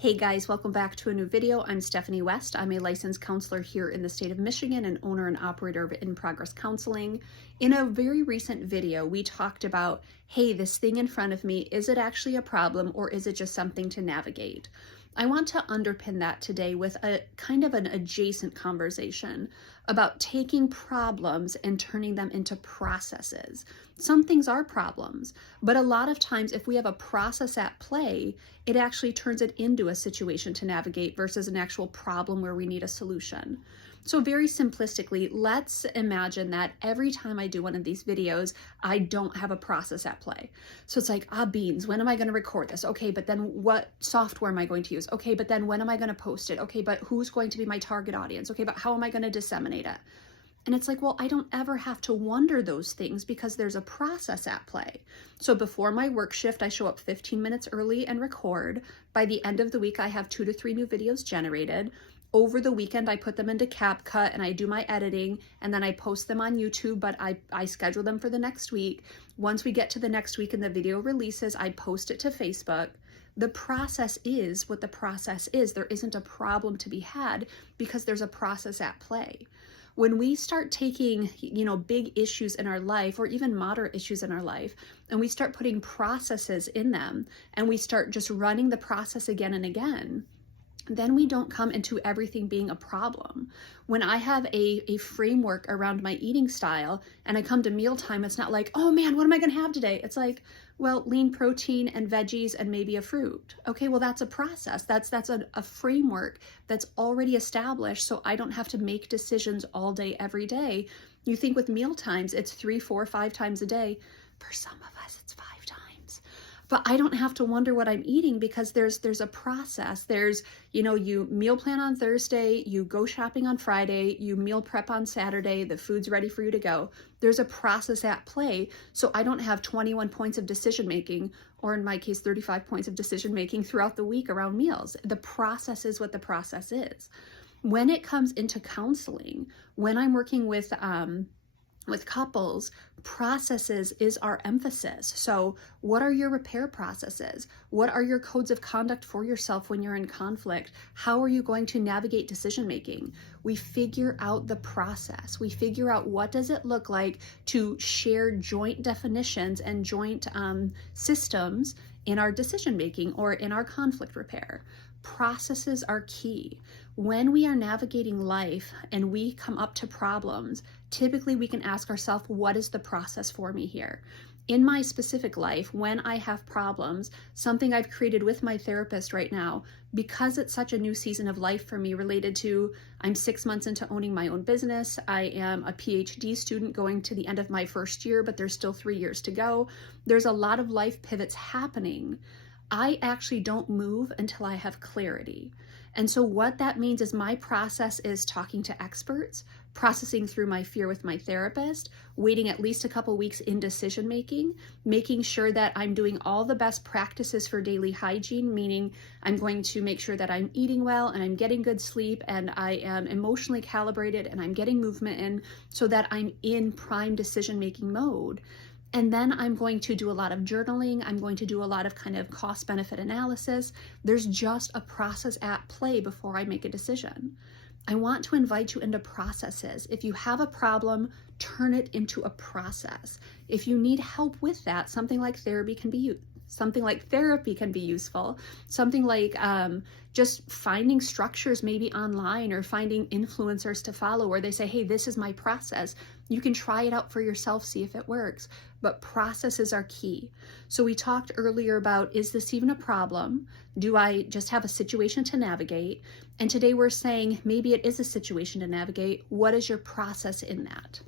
Hey guys, welcome back to a new video. I'm Stephanie West. I'm a licensed counselor here in the state of Michigan and owner and operator of In Progress Counseling. In a very recent video, we talked about, hey, this thing in front of me, is it actually a problem or is it just something to navigate? I want to underpin that today with a kind of an adjacent conversation about taking problems and turning them into processes. Some things are problems, but a lot of times if we have a process at play, it actually turns it into a situation to navigate versus an actual problem where we need a solution. So very simplistically, let's imagine that every time I do one of these videos, I don't have a process at play. So it's like, beans, when am I going to record this? Okay, but then what software am I going to use? Okay, but then when am I going to post it? Okay, but who's going to be my target audience? Okay, but how am I going to disseminate it? And it's like, well, I don't ever have to wonder those things because there's a process at play. So before my work shift, I show up 15 minutes early and record. By the end of the week, I have 2 to 3 new videos generated. Over the weekend, I put them into CapCut and I do my editing and then I post them on YouTube, but I schedule them for the next week. Once we get to the next week and the video releases, I post it to Facebook. The process is what the process is. There isn't a problem to be had because there's a process at play. When we start taking, big issues in our life or even moderate issues in our life, and we start putting processes in them and we start just running the process again and again, then we don't come into everything being a problem. When I have a framework around my eating style and I come to mealtime, it's not like, oh man, what am I going to have today? It's like, well, lean protein and veggies and maybe a fruit. Okay, well, that's a process. That's a framework that's already established, so I don't have to make decisions all day, every day. You think with meal times, it's 3, 4, 5 times a day. For some of us, it's 5 times. But I don't have to wonder what I'm eating because there's a process. There's, you meal plan on Thursday, you go shopping on Friday, you meal prep on Saturday, the food's ready for you to go. There's a process at play. So I don't have 21 points of decision making, or in my case, 35 points of decision making throughout the week around meals. The process is what the process is. When it comes into counseling, when I'm working with couples, processes is our emphasis. So what are your repair processes? What are your codes of conduct for yourself when you're in conflict? How are you going to navigate decision making? We figure out the process. We figure out what does it look like to share joint definitions and joint systems in our decision making or in our conflict repair. Processes are key. When we are navigating life and we come up to problems, typically we can ask ourselves, what is the process for me here? In my specific life, when I have problems, something I've created with my therapist right now, because it's such a new season of life for me related to, I'm 6 months into owning my own business. I am a PhD student going to the end of my first year, but there's still 3 years to go. There's a lot of life pivots happening. I actually don't move until I have clarity. And so what that means is my process is talking to experts, processing through my fear with my therapist, waiting at least a couple weeks in decision making, making sure that I'm doing all the best practices for daily hygiene, meaning I'm going to make sure that I'm eating well and I'm getting good sleep and I am emotionally calibrated and I'm getting movement in so that I'm in prime decision making mode. And then I'm going to do a lot of journaling. I'm going to do a lot of kind of cost benefit analysis. There's just a process at play before I make a decision. I want to invite you into processes. If you have a problem, turn it into a process. If you need help with that, something like therapy can be useful. Something like just finding structures maybe online or finding influencers to follow where they say, hey, this is my process. You can try it out for yourself, see if it works. But processes are key. So we talked earlier about, is this even a problem? Do I just have a situation to navigate? And today we're saying maybe it is a situation to navigate. What is your process in that?